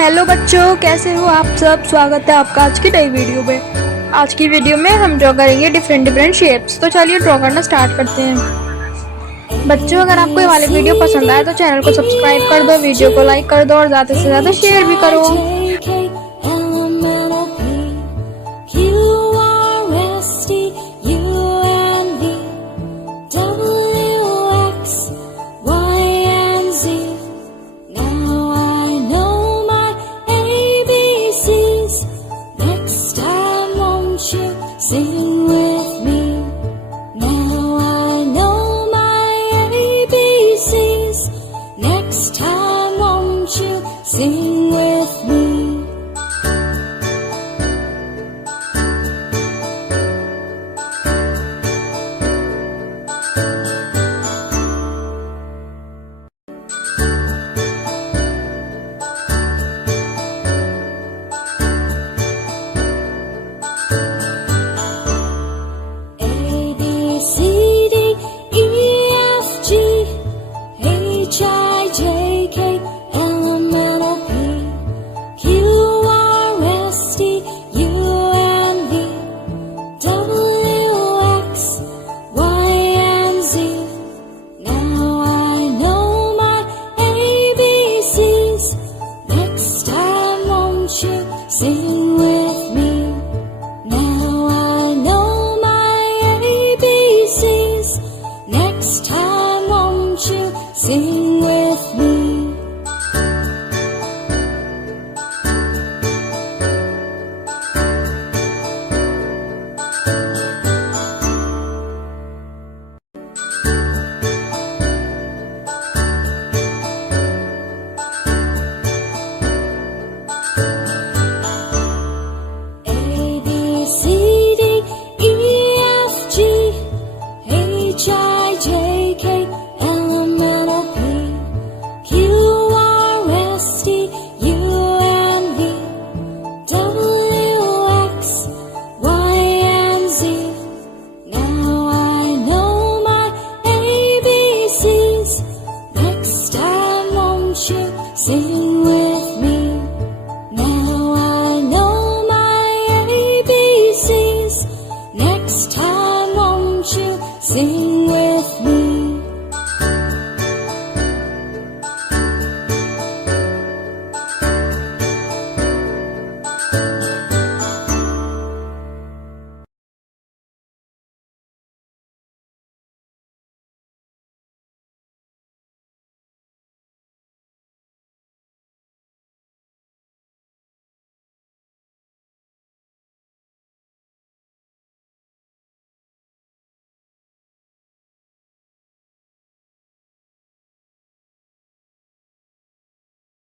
Hello बच्चों, कैसे हो आप सब। स्वागत है आपका आज की नई वीडियो में। आज की वीडियो में हम ड्रॉ करेंगे डिफरेंट शेप्स। तो चलिए ड्रॉ करना स्टार्ट करते हैं। बच्चों, अगर आपको ये वाली वीडियो पसंद आए तो चैनल को सब्सक्राइब कर दो, वीडियो को लाइक कर दो और ज़्यादा से ज़्यादा शेयर भी करो। Sing with me. Now I know my ABCs. Next time won't you sing with me? Sing with me. Now I know my ABCs. Next time won't you sing with me?